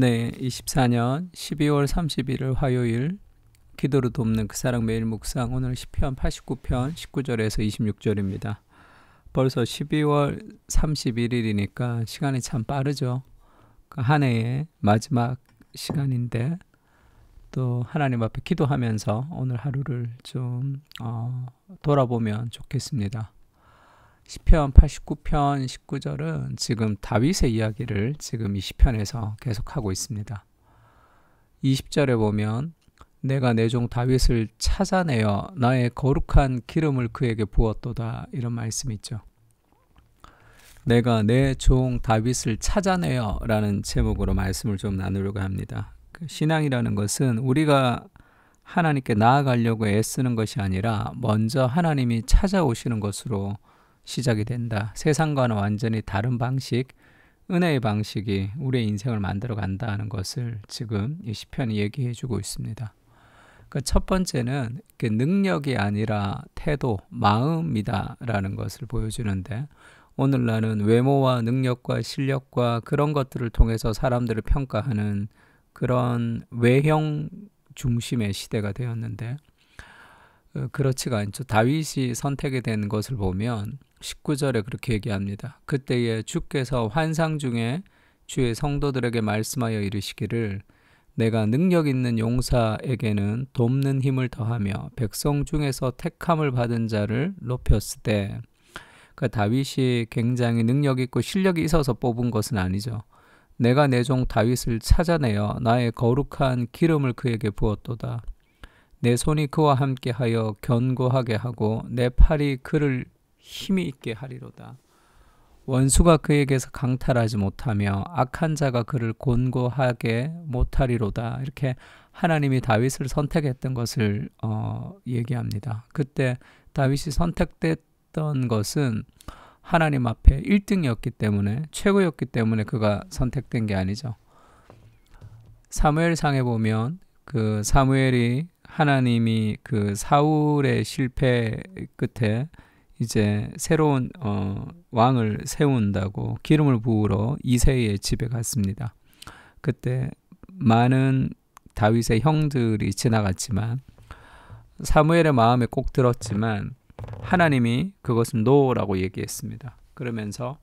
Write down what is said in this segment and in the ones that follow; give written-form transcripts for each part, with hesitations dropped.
네, 24년 12월 31일 화요일 기도로 돕는 그 사랑 매일 묵상. 오늘 시편 89편 19절에서 26절입니다. 벌써 12월 31일이니까 시간이 참 빠르죠. 한 해의 마지막 시간인데 또 하나님 앞에 기도하면서 오늘 하루를 좀 돌아보면 좋겠습니다. 시편 89편 19절은 지금 다윗의 이야기를 지금 이 시편에서 계속하고 있습니다. 20절에 보면 내가 내 종 다윗을 찾아내어 나의 거룩한 기름을 그에게 부었도다, 이런 말씀이 있죠. 내가 내 종 다윗을 찾아내어 라는 제목으로 말씀을 좀 나누려고 합니다. 신앙이라는 것은 우리가 하나님께 나아가려고 애쓰는 것이 아니라 먼저 하나님이 찾아오시는 것으로 시작이 된다. 세상과는 완전히 다른 방식, 은혜의 방식이 우리의 인생을 만들어 간다는 것을 지금 이 시편이 얘기해 주고 있습니다. 첫 번째는 능력이 아니라 태도, 마음이다 라는 것을 보여주는데, 오늘날은 외모와 능력과 실력과 그런 것들을 통해서 사람들을 평가하는 그런 외형 중심의 시대가 되었는데 그렇지가 않죠. 다윗이 선택이 된 것을 보면 19절에 그렇게 얘기합니다. 그때에 주께서 환상 중에 주의 성도들에게 말씀하여 이르시기를 내가 능력 있는 용사에게는 돕는 힘을 더하며 백성 중에서 택함을 받은 자를 높였으되, 다윗이 굉장히 능력 있고 실력이 있어서 뽑은 것은 아니죠. 내가 내 종 다윗을 찾아내어 나의 거룩한 기름을 그에게 부었도다. 내 손이 그와 함께하여 견고하게 하고 내 팔이 그를 힘이 있게 하리로다. 원수가 그에게서 강탈하지 못하며 악한 자가 그를 곤고하게 못하리로다. 이렇게 하나님이 다윗을 선택했던 것을 얘기합니다. 그때 다윗이 선택됐던 것은 하나님 앞에 1등이었기 때문에, 최고였기 때문에 그가 선택된 게 아니죠. 사무엘상에 보면 그 사무엘이 하나님이 그 사울의 실패 끝에 이제 새로운 왕을 세운다고 기름을 부으러 이새의 집에 갔습니다. 그때 많은 다윗의 형들이 지나갔지만 사무엘의 마음에 꼭 들었지만 하나님이 그것은 노라고 얘기했습니다. 그러면서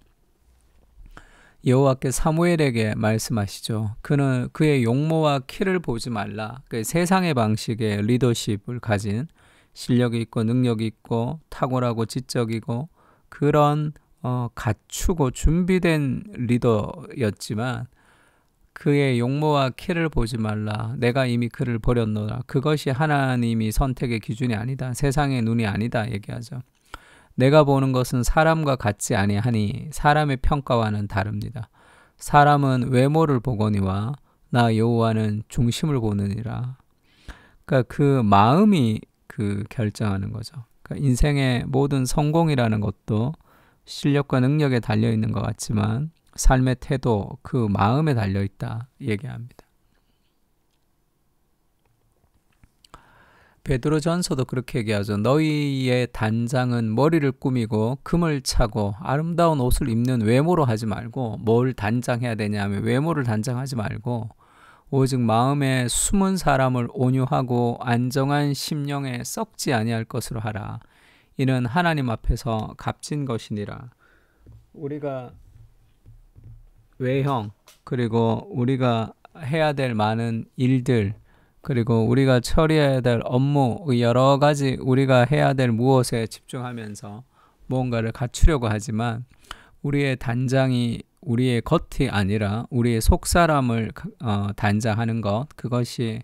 여호와께 사무엘에게 말씀하시죠. 그는 그의 용모와 키를 보지 말라. 그 세상의 방식의 리더십을 가진, 실력이 있고 능력이 있고 탁월하고 지적이고 그런 갖추고 준비된 리더였지만 그의 용모와 키를 보지 말라. 내가 이미 그를 버렸노라. 그것이 하나님이 선택의 기준이 아니다. 세상의 눈이 아니다 얘기하죠. 내가 보는 것은 사람과 같지 아니하니 사람의 평가와는 다릅니다. 사람은 외모를 보거니와 나 여호와는 중심을 보느니라. 그러니까 그 마음이 결정하는 거죠. 그러니까 인생의 모든 성공이라는 것도 실력과 능력에 달려있는 것 같지만 삶의 태도, 그 마음에 달려있다 얘기합니다. 베드로전서도 그렇게 얘기하죠. 너희의 단장은 머리를 꾸미고 금을 차고 아름다운 옷을 입는 외모로 하지 말고, 뭘 단장해야 되냐면 외모를 단장하지 말고 오직 마음에 숨은 사람을 온유하고 안정한 심령에 썩지 아니할 것으로 하라. 이는 하나님 앞에서 값진 것이니라. 우리가 외형, 그리고 우리가 해야 될 많은 일들, 그리고 우리가 처리해야 될 업무, 여러 가지 우리가 해야 될 무엇에 집중하면서 무언가를 갖추려고 하지만 우리의 단장이 우리의 겉이 아니라 우리의 속사람을 단장하는 것, 그것이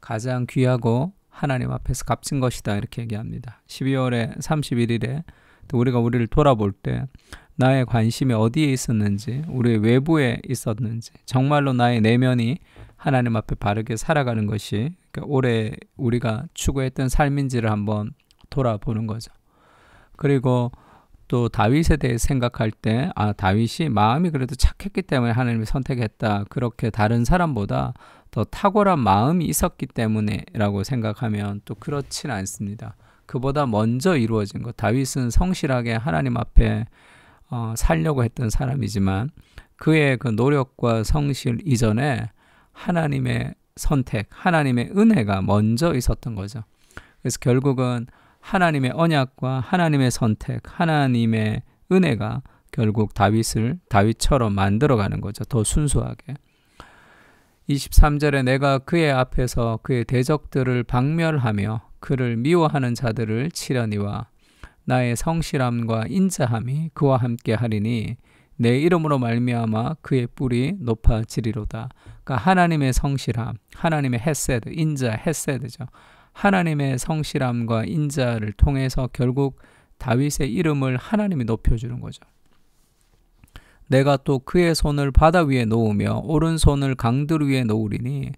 가장 귀하고 하나님 앞에서 값진 것이다 이렇게 얘기합니다. 12월에 31일에 우리가 우리를 돌아볼 때 나의 관심이 어디에 있었는지, 우리의 외부에 있었는지, 정말로 나의 내면이 하나님 앞에 바르게 살아가는 것이 올해 우리가 추구했던 삶인지를 한번 돌아보는 거죠. 그리고 또 다윗에 대해 생각할 때 다윗이 마음이 그래도 착했기 때문에 하나님이 선택했다, 그렇게 다른 사람보다 더 탁월한 마음이 있었기 때문에 라고 생각하면 또 그렇지는 않습니다. 그보다 먼저 이루어진 것, 다윗은 성실하게 하나님 앞에 살려고 했던 사람이지만 그의 그 노력과 성실 이전에 하나님의 선택, 하나님의 은혜가 먼저 있었던 거죠. 그래서 결국은 하나님의 언약과 하나님의 선택, 하나님의 은혜가 결국 다윗을 다윗처럼 만들어가는 거죠. 더 순수하게. 23절에 내가 그의 앞에서 그의 대적들을 박멸하며 그를 미워하는 자들을 치려니와 나의 성실함과 인자함이 그와 함께 하리니 내 이름으로 말미암아 그의 뿔이 높아지리로다. 그러니까 하나님의 성실함, 하나님의 헤세드, 인자, 헤세드죠. 하나님의 성실함과 인자를 통해서 결국 다윗의 이름을 하나님이 높여주는 거죠. 내가 또 그의 손을 바다 위에 놓으며 오른손을 강들 위에 놓으리니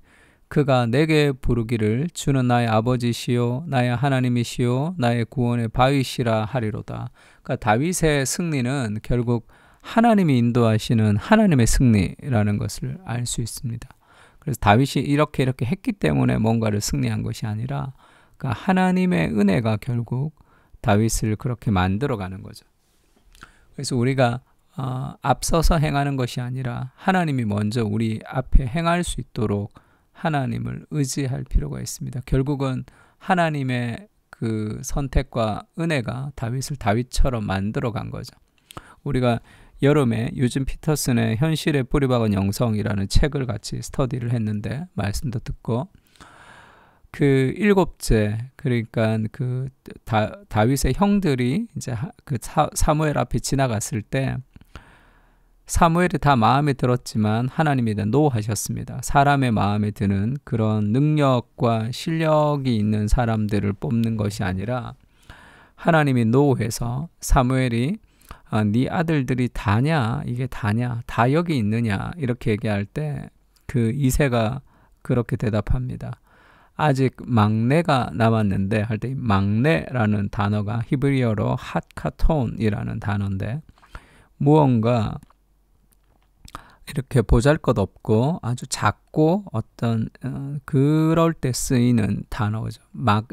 그가 내게 부르기를 주는 나의 아버지시요 나의 하나님이시요 나의 구원의 바위시라 하리로다. 그러니까 다윗의 승리는 결국 하나님이 인도하시는 하나님의 승리라는 것을 알 수 있습니다. 그래서 다윗이 이렇게 했기 때문에 뭔가를 승리한 것이 아니라 그러니까 하나님의 은혜가 결국 다윗을 그렇게 만들어가는 거죠. 그래서 우리가 앞서서 행하는 것이 아니라 하나님이 먼저 우리 앞에 행할 수 있도록 하나님을 의지할 필요가 있습니다. 결국은 하나님의 그 선택과 은혜가 다윗을 다윗처럼 만들어간 거죠. 우리가 여름에 유진 피터슨의 현실에 뿌리박은 영성이라는 책을 같이 스터디를 했는데 말씀도 듣고 그 7째 그러니까 그 다윗의 형들이 이제 그 사무엘 앞에 지나갔을 때 사무엘이 다 마음에 들었지만 하나님이 노하셨습니다. 사람의 마음에 드는 그런 능력과 실력이 있는 사람들을 뽑는 것이 아니라 하나님이 노해서 사무엘이 네 아들들이 다냐? 이게 다냐? 다 여기 있느냐? 이렇게 얘기할 때 그 이새가 그렇게 대답합니다. 아직 막내가 남았는데 할 때 막내라는 단어가 히브리어로 핫카톤이라는 단어인데 무언가 이렇게 보잘것없고 아주 작고 어떤 그럴 때 쓰이는 단어죠.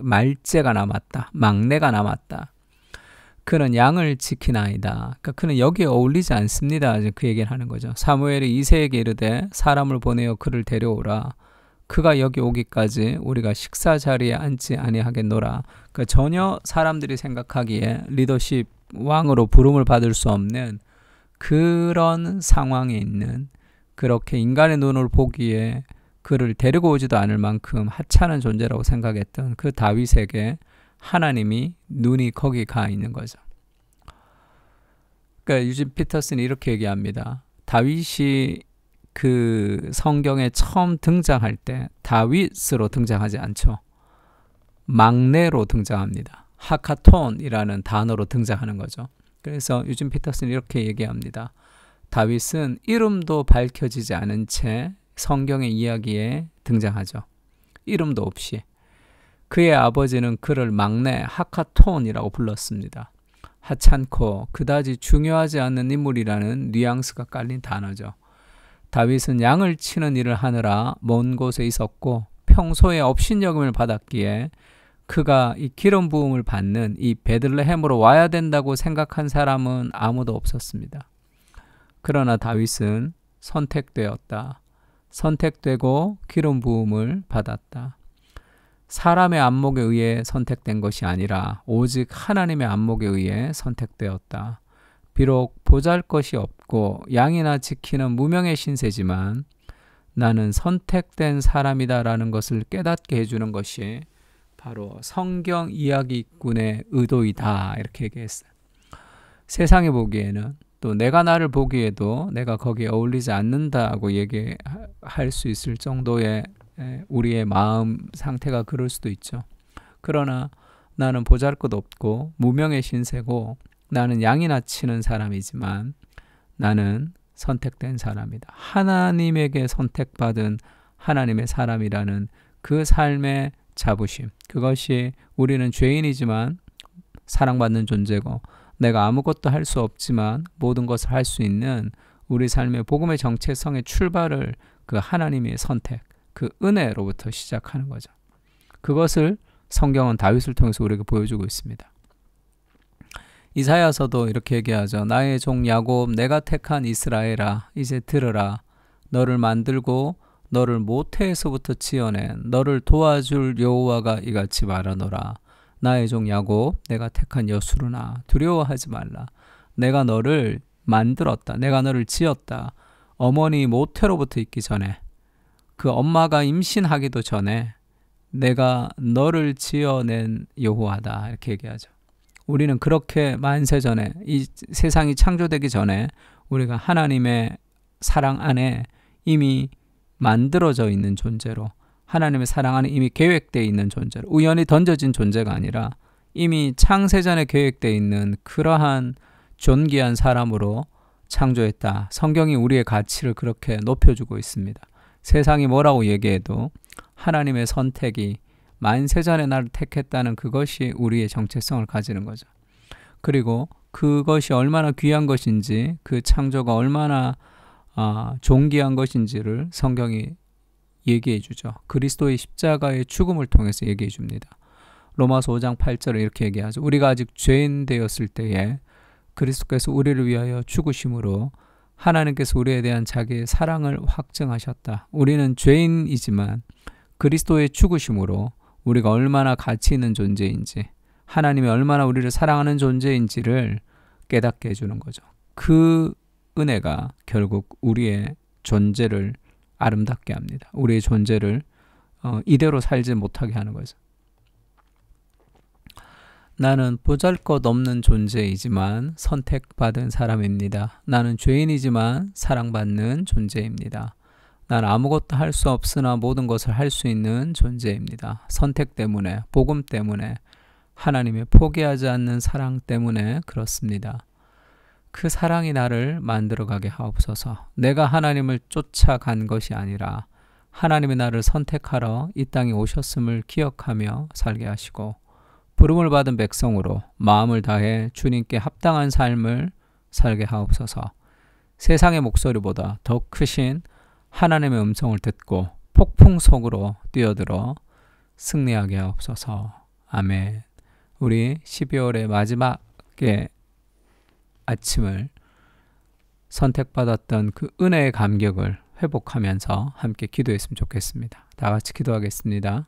말째가 남았다. 막내가 남았다. 그는 양을 지키나이다. 그러니까 그는 여기에 어울리지 않습니다. 그 얘기를 하는 거죠. 사무엘이 이새에게 이르되 사람을 보내어 그를 데려오라. 그가 여기 오기까지 우리가 식사 자리에 앉지 아니하겠노라. 그러니까 전혀 사람들이 생각하기에 리더십 왕으로 부름을 받을 수 없는 그런 상황에 있는 그렇게 인간의 눈을 보기에 그를 데리고 오지도 않을 만큼 하찮은 존재라고 생각했던 그 다윗에게 하나님이 눈이 거기 가 있는 거죠. 그러니까 유진 피터슨이 이렇게 얘기합니다. 다윗이 그 성경에 처음 등장할 때 다윗으로 등장하지 않죠. 막내로 등장합니다. 하카톤이라는 단어로 등장하는 거죠. 그래서 유진 피터슨이 이렇게 얘기합니다. 다윗은 이름도 밝혀지지 않은 채 성경의 이야기에 등장하죠. 이름도 없이. 그의 아버지는 그를 막내 하카톤이라고 불렀습니다. 하찮고 그다지 중요하지 않는 인물이라는 뉘앙스가 깔린 단어죠. 다윗은 양을 치는 일을 하느라 먼 곳에 있었고 평소에 업신여김을 받았기에 그가 이 기름 부음을 받는 이 베들레헴으로 와야 된다고 생각한 사람은 아무도 없었습니다. 그러나 다윗은 선택되었다. 선택되고 기름 부음을 받았다. 사람의 안목에 의해 선택된 것이 아니라 오직 하나님의 안목에 의해 선택되었다. 비록 보잘것이 없고 양이나 지키는 무명의 신세지만 나는 선택된 사람이다라는 것을 깨닫게 해주는 것이 바로 성경 이야기꾼의 의도이다. 이렇게 얘기했어요. 세상이 보기에는 또 내가 나를 보기에도 내가 거기에 어울리지 않는다고 얘기할 수 있을 정도의 우리의 마음 상태가 그럴 수도 있죠. 그러나 나는 보잘것없고 무명의 신세고 나는 양이나 치는 사람이지만 나는 선택된 사람이다. 하나님에게 선택받은 하나님의 사람이라는 그 삶의 자부심. 그것이 우리는 죄인이지만 사랑받는 존재고 내가 아무것도 할 수 없지만 모든 것을 할 수 있는 우리 삶의 복음의 정체성의 출발을 그 하나님의 선택, 그 은혜로부터 시작하는 거죠. 그것을 성경은 다윗을 통해서 우리에게 보여주고 있습니다. 이사야서도 이렇게 얘기하죠. 나의 종 야곱 내가 택한 이스라엘아 이제 들으라. 너를 만들고 너를 모태에서부터 지어낸 너를 도와줄 여호와가 이같이 말하노라. 나의 종 야곱 내가 택한 여수르나 두려워하지 말라. 내가 너를 만들었다. 내가 너를 지었다. 어머니 모태로부터 있기 전에, 그 엄마가 임신하기도 전에 내가 너를 지어낸 여호와다. 이렇게 얘기하죠. 우리는 그렇게 만세 전에, 이 세상이 창조되기 전에 우리가 하나님의 사랑 안에 이미 만들어져 있는 존재로, 하나님의 사랑 안에 이미 계획되어 있는 존재로, 우연히 던져진 존재가 아니라 이미 창세전에 계획되어 있는 그러한 존귀한 사람으로 창조했다. 성경이 우리의 가치를 그렇게 높여주고 있습니다. 세상이 뭐라고 얘기해도 하나님의 선택이 만세전에 나를 택했다는 그것이 우리의 정체성을 가지는 거죠. 그리고 그것이 얼마나 귀한 것인지, 그 창조가 얼마나 존귀한 것인지를 성경이 얘기해 주죠. 그리스도의 십자가의 죽음을 통해서 얘기해 줍니다. 로마서 5장 8절에 이렇게 얘기하죠. 우리가 아직 죄인 되었을 때에 그리스도께서 우리를 위하여 죽으심으로 하나님께서 우리에 대한 자기의 사랑을 확증하셨다. 우리는 죄인이지만 그리스도의 죽으심으로 우리가 얼마나 가치 있는 존재인지, 하나님이 얼마나 우리를 사랑하는 존재인지를 깨닫게 해주는 거죠. 그 은혜가 결국 우리의 존재를 아름답게 합니다. 우리의 존재를 이대로 살지 못하게 하는 거죠. 나는 보잘것없는 존재이지만 선택받은 사람입니다. 나는 죄인이지만 사랑받는 존재입니다. 나는 아무것도 할 수 없으나 모든 것을 할 수 있는 존재입니다. 선택 때문에, 복음 때문에, 하나님의 포기하지 않는 사랑 때문에 그렇습니다. 그 사랑이 나를 만들어가게 하옵소서. 내가 하나님을 쫓아간 것이 아니라 하나님이 나를 선택하러 이 땅에 오셨음을 기억하며 살게 하시고, 부름을 받은 백성으로 마음을 다해 주님께 합당한 삶을 살게 하옵소서. 세상의 목소리보다 더 크신 하나님의 음성을 듣고 폭풍 속으로 뛰어들어 승리하게 하옵소서. 아멘. 우리 12월의 마지막의 아침을 선택받았던 그 은혜의 감격을 회복하면서 함께 기도했으면 좋겠습니다. 다 같이 기도하겠습니다.